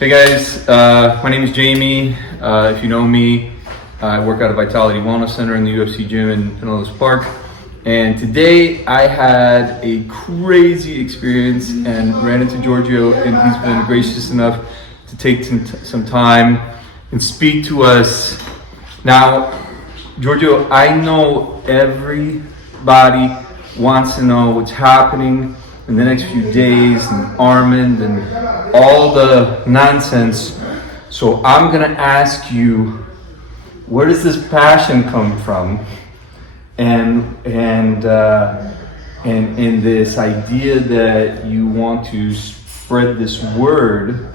Hey guys, my name is Jamie. If you know me, I work at a Vitality Wellness Center in the UFC gym in Pinellas Park. And today I had a crazy experience and ran into Georgio, and he's been gracious enough to take some time and speak to us. Now, Georgio, I know everybody wants to know what's happening in the next few days and Arman and all the nonsense. So I'm gonna ask you, where does this passion come from? And this idea that you want to spread this word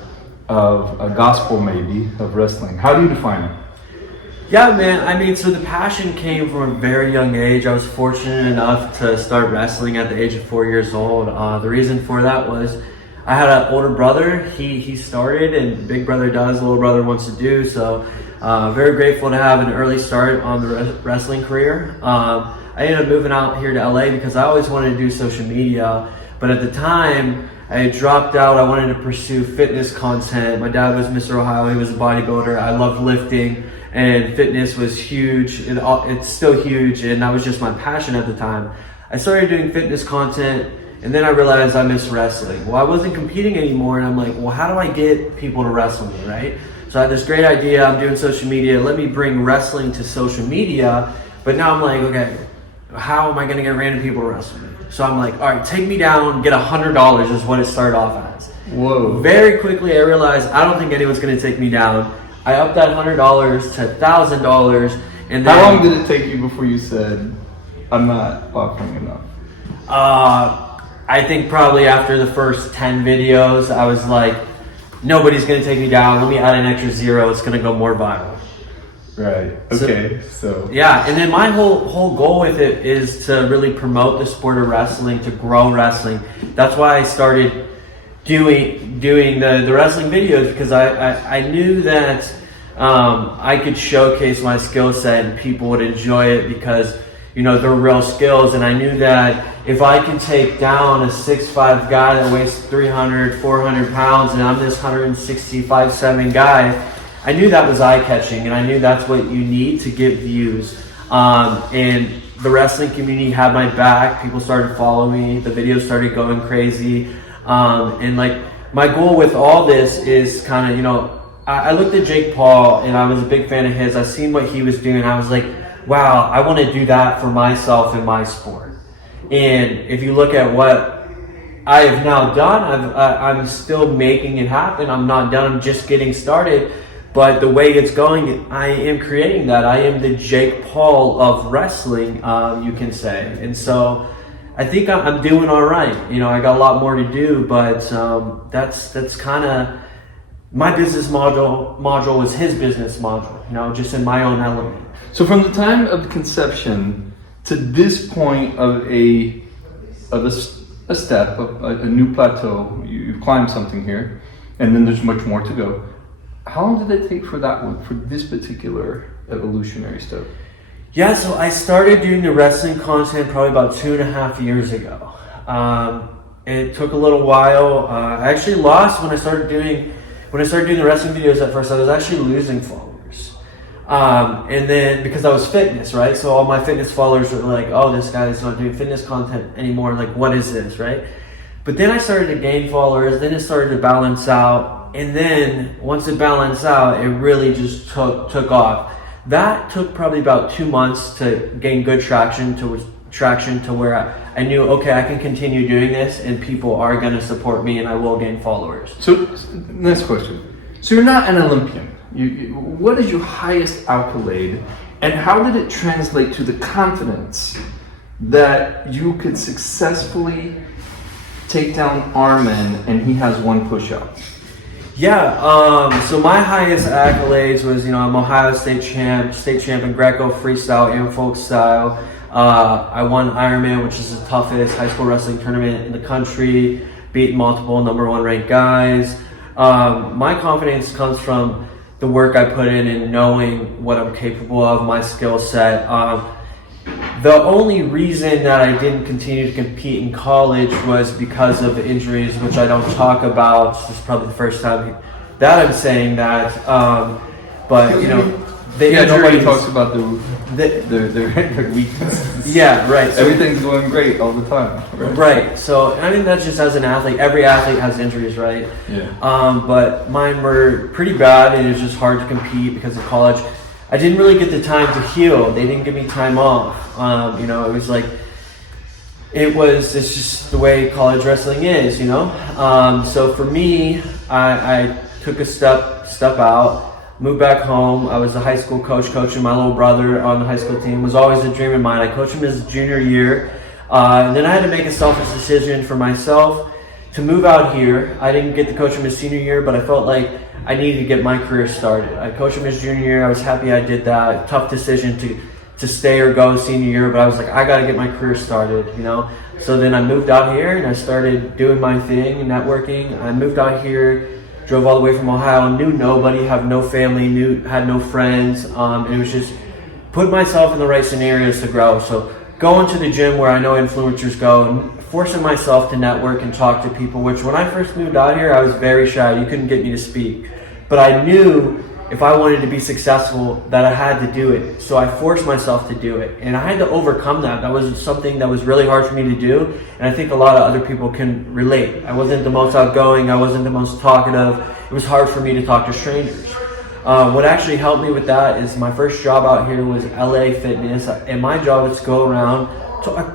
of a gospel, maybe, of wrestling. How do you define it? Yeah, man. I mean, so the passion came from a very young age. I was fortunate enough to start wrestling at the age of 4 years old. The reason for that was I had an older brother. He started, and big brother does, little brother wants to do. So very grateful to have an early start on the wrestling career. I ended up moving out here to LA because I always wanted to do social media. But at the time, I had dropped out. I wanted to pursue fitness content. My dad was Mr. Ohio. He was a bodybuilder. I loved lifting. And fitness was huge, it's still huge, and that was just my passion at the time. I started doing fitness content, and then I realized I miss wrestling. Well, I wasn't competing anymore, and I'm like, well, how do I get people to wrestle me, right? So I had this great idea, I'm doing social media, let me bring wrestling to social media, but now I'm like, okay, how am I gonna get random people to wrestle me? So I'm like, all right, take me down, get $100 is what it started off as. Whoa. Very quickly I realized I don't think anyone's gonna take me down. I upped that $100 to $1,000, and then. How long did it take you before you said, I'm not offering enough? I think probably after the first 10 videos, I was like, nobody's gonna take me down. Let me add an extra zero. It's gonna go more viral. Right. Okay. So. Yeah, and then my whole goal with it is to really promote the sport of wrestling, to grow wrestling. That's why I started doing the wrestling videos, because I knew that I could showcase my skill set and people would enjoy it because, you know, they're real skills. And I knew that if I can take down a 6'5" guy that weighs 300, 400 pounds, and I'm this 165, 7 guy, I knew that was eye-catching, and I knew that's what you need to get views. And the wrestling community had my back. People started following me. The videos started going crazy. And like my goal with all this is kind of, you know, I looked at Jake Paul and I was a big fan of his. I seen what he was doing. I was like, wow, I want to do that for myself in my sport. And if you look at what I have now done, I'm still making it happen. I'm not done. I'm just getting started. But the way it's going, I am creating that. I am the Jake Paul of wrestling, you can say. And so I think I'm doing all right. You know, I got a lot more to do, but that's kind of my business module was his business module. You know, just in my own element. So from the time of conception to this point of a step, of a new plateau, you've climbed something here, and then there's much more to go. How long did it take for that one, for this particular evolutionary step? Yeah, so I started doing the wrestling content probably about 2.5 years ago. It took a little while. I actually lost when I started doing the wrestling videos at first. I was actually losing followers. And then because I was fitness, right? So all my fitness followers were like, oh, this guy's not doing fitness content anymore. Like, what is this, right? But then I started to gain followers. Then it started to balance out. And then once it balanced out, it really just took off. That took probably about 2 months to gain good traction to where I knew, okay, I can continue doing this and people are going to support me and I will gain followers. So, next question. So you're not an Olympian. What is your highest accolade, and how did it translate to the confidence that you could successfully take down Arman and he has one push-up? Yeah, so my highest accolades was, you know, I'm Ohio state champ in Greco freestyle and folk style. I won Ironman, which is the toughest high school wrestling tournament in the country, beat multiple #1 ranked guys. My confidence comes from the work I put in and knowing what I'm capable of, my skill set. The only reason that I didn't continue to compete in college was because of injuries, which I don't talk about. This is probably the first time that I'm saying that. But you know, the nobody injuries- talks about their weaknesses. Yeah, right. So, Everything's going great all the time. right. So I mean, that's just as an athlete. Every athlete has injuries, right? Yeah. But mine were pretty bad, and it was just hard to compete because of college. I didn't really get the time to heal. They didn't give me time off. You know, it was like, it's just the way college wrestling is, you know? So for me, I took a step out, moved back home. I was the high school coach, coaching my little brother on the high school team. It was always a dream of mine. I coached him his junior year. And then I had to make a selfish decision for myself to move out here. I didn't get to coach him his senior year, but I felt like I needed to get my career started. I coached him his junior year. I was happy I did that. Tough decision to stay or go senior year, but I was like, I got to get my career started, you know? So then I moved out here and I started doing my thing, networking. I moved out here, drove all the way from Ohio, knew nobody, have no family, had no friends. And it was just put myself in the right scenarios to grow. So going to the gym where I know influencers go and forcing myself to network and talk to people, which when I first moved out here, I was very shy. You couldn't get me to speak. But I knew if I wanted to be successful that I had to do it. So I forced myself to do it. And I had to overcome that. That was something that was really hard for me to do. And I think a lot of other people can relate. I wasn't the most outgoing. I wasn't the most talkative. It was hard for me to talk to strangers. What actually helped me with that is my first job out here was LA Fitness. And my job was to go around,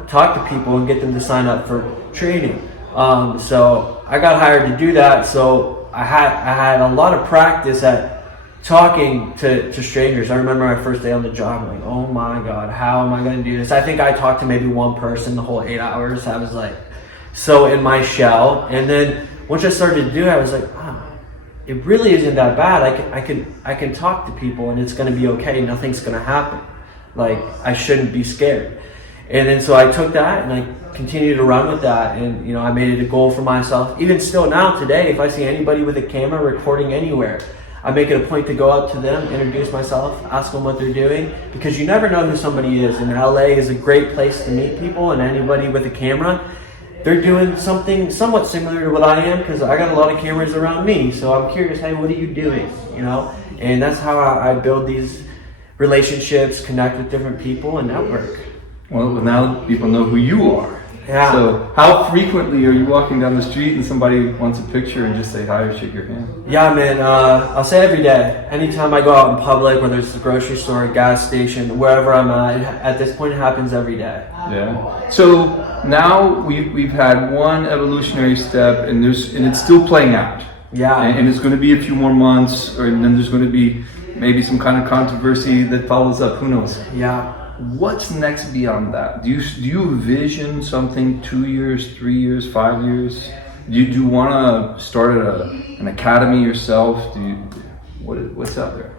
talk to people and get them to sign up for training. So I got hired to do that. So I had a lot of practice at talking to strangers. I remember my first day on the job, I'm like, oh my God, how am I going to do this? I think I talked to maybe one person the whole 8 hours. I was like so in my shell. And then once I started to do it, I was like, wow, it really isn't that bad. I can talk to people and it's going to be okay. Nothing's going to happen. Like, I shouldn't be scared. And then so I took that and I continued to run with that. And, you know, I made it a goal for myself. Even still now today, if I see anybody with a camera recording anywhere, I make it a point to go up to them, introduce myself, ask them what they're doing, because you never know who somebody is. And LA is a great place to meet people, and anybody with a camera, they're doing something somewhat similar to what I am, because I got a lot of cameras around me. So I'm curious, hey, what are you doing? You know, and that's how I build these relationships, connect with different people, and network. Well, now people know who you are. Yeah. So how frequently are you walking down the street and somebody wants a picture and just say hi or shake your hand? Yeah, man. I'll say every day. Anytime I go out in public, whether it's the grocery store, gas station, wherever I'm at this point, it happens every day. Yeah. So now we've had one evolutionary step, and it's still playing out. Yeah. And it's going to be a few more months, and then there's going to be maybe some kind of controversy that follows up. Who knows? Yeah. What's next beyond that? Do you envision something 2 years, 3 years, 5 years? Do you want to start an academy yourself? What's out there?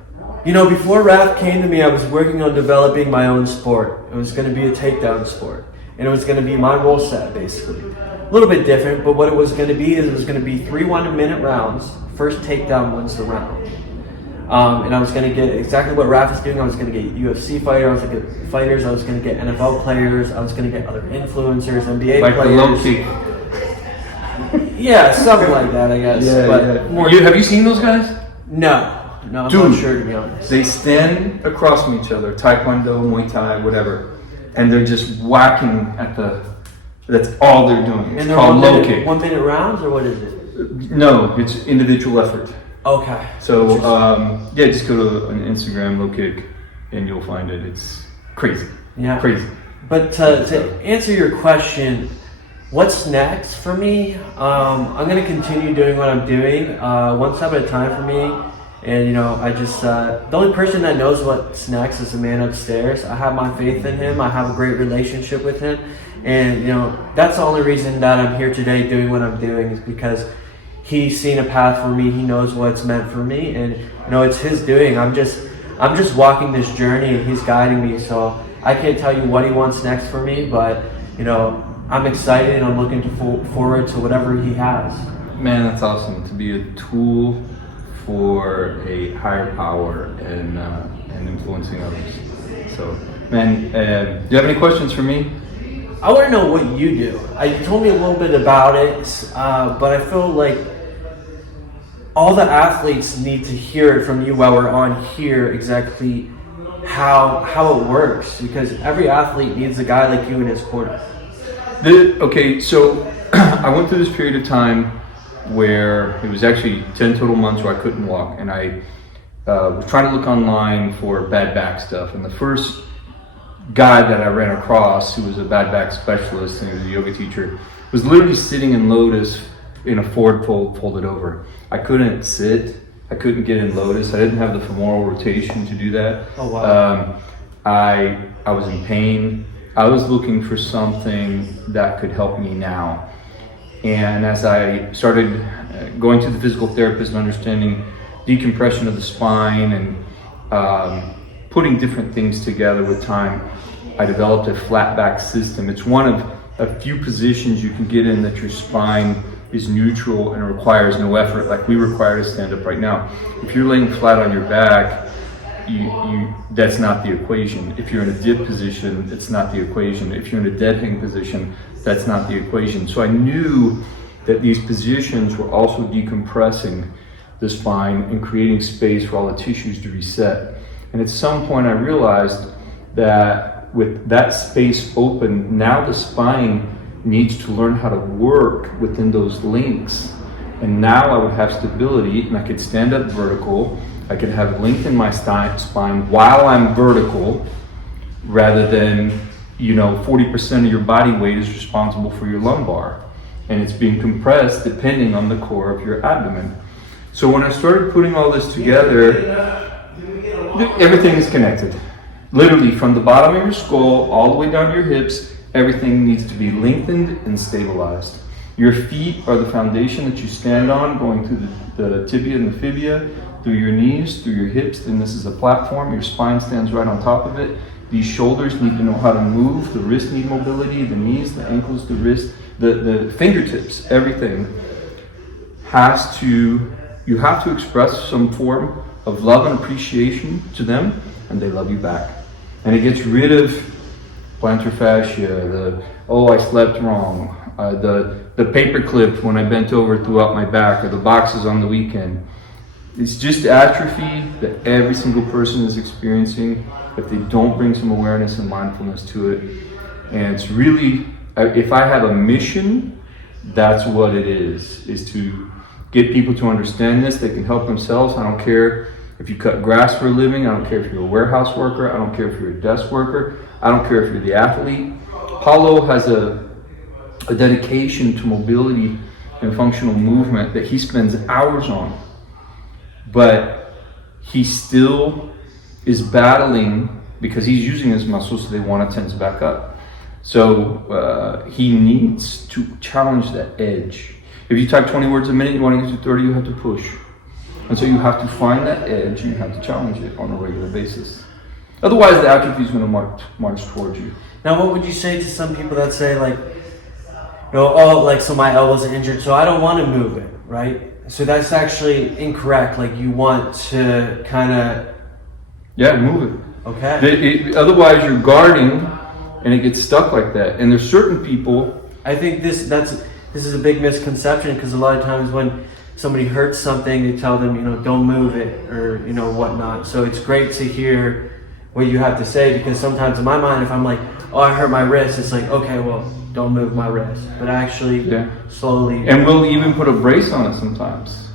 You know, before RAF came to me, I was working on developing my own sport. It was going to be a takedown sport. And it was going to be my rule set, basically. A little bit different, but what it was going to be is it was going to be 3 1-minute rounds. First takedown wins the round. And I was going to get exactly what Raph is doing. I was going to get UFC fighters, I was going to get fighters, I was going to get NFL players, I was going to get other influencers, NBA like players. The low kick. Yeah, something like that, I guess. Yeah, but yeah. More, Have you seen those guys? No, I'm Dude, not sure, to be honest. They stand across from each other, Taekwondo, Muay Thai, whatever, and they're just whacking at that's all they're doing. It's called low kick. 1 minute rounds, or what is it? No, it's individual effort. Okay. So, just go to an Instagram, low kick, and you'll find it. It's crazy. Yeah. Crazy. But to answer your question, what's next for me? I'm going to continue doing what I'm doing, one step at a time for me. And, you know, I just, the only person that knows what's next is the man upstairs. I have my faith in him. I have a great relationship with him. And, you know, that's the only reason that I'm here today doing what I'm doing, is because he's seen a path for me. He knows what's meant for me, and you know, it's his doing. I'm just walking this journey, and he's guiding me. So I can't tell you what he wants next for me, but you know, I'm excited and I'm looking forward to whatever he has. Man, that's awesome to be a tool for a higher power and influencing others. So, man, do you have any questions for me? I want to know what you do. You told me a little bit about it, but I feel like all the athletes need to hear it from you while we're on here exactly how it works, because every athlete needs a guy like you in his corner. Okay, so I went through this period of time where it was actually 10 total months where I couldn't walk, and I was trying to look online for bad back stuff, and the first guy that I ran across who was a bad back specialist and he was a yoga teacher was literally sitting in lotus in a forward fold folded over. I couldn't sit, I couldn't get in lotus, I didn't have the femoral rotation to do that. Oh wow. I was in pain. I was looking for something that could help me now. And as I started going to the physical therapist and understanding decompression of the spine and putting different things together with time, I developed a flat back system. It's one of a few positions you can get in that your spine is neutral and requires no effort, like we require to stand up right now. If you're laying flat on your back, that's not the equation. If you're in a dip position, it's not the equation. If you're in a dead hang position, that's not the equation. So I knew that these positions were also decompressing the spine and creating space for all the tissues to reset. And at some point I realized that with that space open, now the spine needs to learn how to work within those links. And now I would have stability and I could stand up vertical. I could have length in my spine while I'm vertical, rather than, 40% of your body weight is responsible for your lumbar. And it's being compressed depending on the core of your abdomen. So when I started putting all this together, everything is connected. Literally from the bottom of your skull all the way down to your hips, everything needs to be lengthened and stabilized. Your feet are the foundation that you stand on, going through the tibia and the fibia, through your knees, through your hips, then this is a platform. Your spine stands right on top of it. These shoulders need to know how to move. The wrists need mobility, the knees, the ankles, the wrist, the fingertips, everything you have to express some form of love and appreciation to them, and they love you back. And it gets rid of plantar fascia, I slept wrong, the paper clip when I bent over throughout my back, or the boxes on the weekend. It's just atrophy that every single person is experiencing if they don't bring some awareness and mindfulness to it. And it's really, if I have a mission, that's what it is to get people to understand this. They can help themselves. I don't care if you cut grass for a living. I don't care if you're a warehouse worker. I don't care if you're a desk worker. I don't care if you're the athlete. Paulo has a dedication to mobility and functional movement that he spends hours on. But he still is battling because he's using his muscles, so they want to tense back up. So he needs to challenge that edge. If you type 20 words a minute, you want to get to 30, you have to push. And so you have to find that edge and you have to challenge it on a regular basis. Otherwise, the atrophy is going to march towards you. Now, what would you say to some people that say, so my elbow's injured, so I don't want to move it, right? So that's actually incorrect. Like, you want to kind of... Yeah, move it. Okay. Otherwise, you're guarding, and it gets stuck like that. And there's certain people... I think this is a big misconception, because a lot of times when somebody hurts something, they tell them, don't move it, or, whatnot. So it's great to hear what you have to say, because sometimes in my mind, if I'm like, I hurt my wrist, it's like, okay, well, don't move my wrist. But actually, slowly... And we'll even put a brace on it sometimes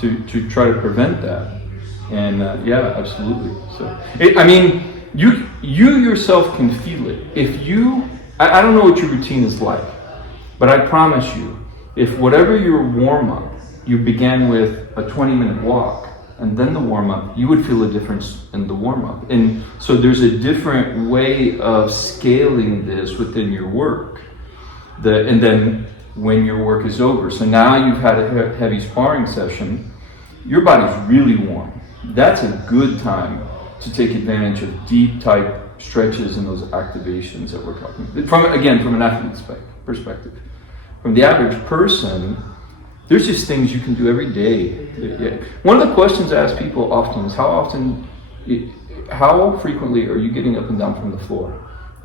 to try to prevent that. And absolutely. So, you yourself can feel it. If you... I don't know what your routine is like, but I promise you, if whatever your warm-up, you began with a 20-minute walk, and then the warm-up, you would feel a difference in the warm-up. And so there's a different way of scaling this within your work. And then when your work is over. So now you've had a heavy sparring session, your body's really warm. That's a good time to take advantage of deep, tight stretches and those activations that we're talking about. From an athlete's perspective. From the average person, there's just things you can do every day. One of the questions I ask people often is how frequently are you getting up and down from the floor?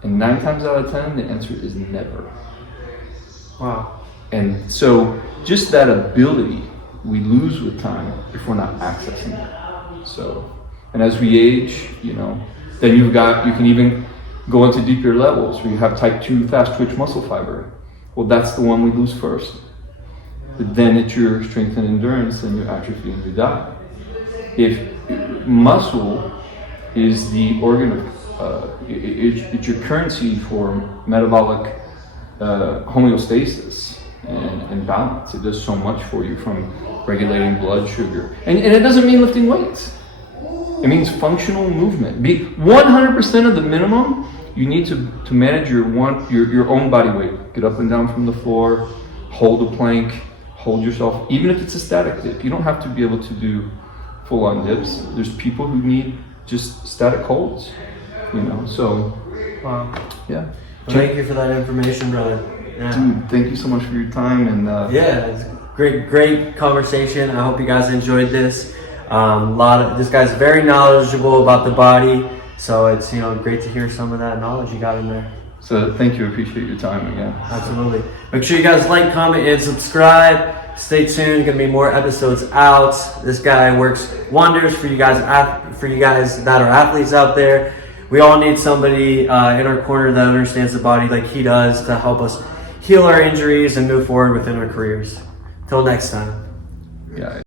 And 9 times out of 10, the answer is never. Wow. And so just that ability we lose with time if we're not accessing it. So, and as we age, then you can even go into deeper levels where you have type 2 fast twitch muscle fiber. Well, that's the one we lose first. But then it's your strength and endurance, and your atrophy, and you die. If muscle is the organ of, it's your currency for metabolic homeostasis and balance. It does so much for you, from regulating blood sugar. And it doesn't mean lifting weights. It means functional movement. Be 100% of the minimum you need to manage your own body weight. Get up and down from the floor, hold a plank, hold yourself, even if it's a static dip. You don't have to be able to do full-on dips. There's people who need just static holds, so Wow. yeah. Well, thank you for that information, brother. Yeah. Dude, thank you so much for your time, and yeah, it's great conversation. I hope you guys enjoyed this. This guy's very knowledgeable about the body, so it's great to hear some of that knowledge you got in there. so thank you. I appreciate your time again. Absolutely. Make sure you guys like, comment, and subscribe. Stay tuned. Gonna be more episodes out. This guy works wonders for you guys. For you guys that are athletes out there, we all need somebody in our corner that understands the body like he does to help us heal our injuries and move forward within our careers. Till next time. Yeah.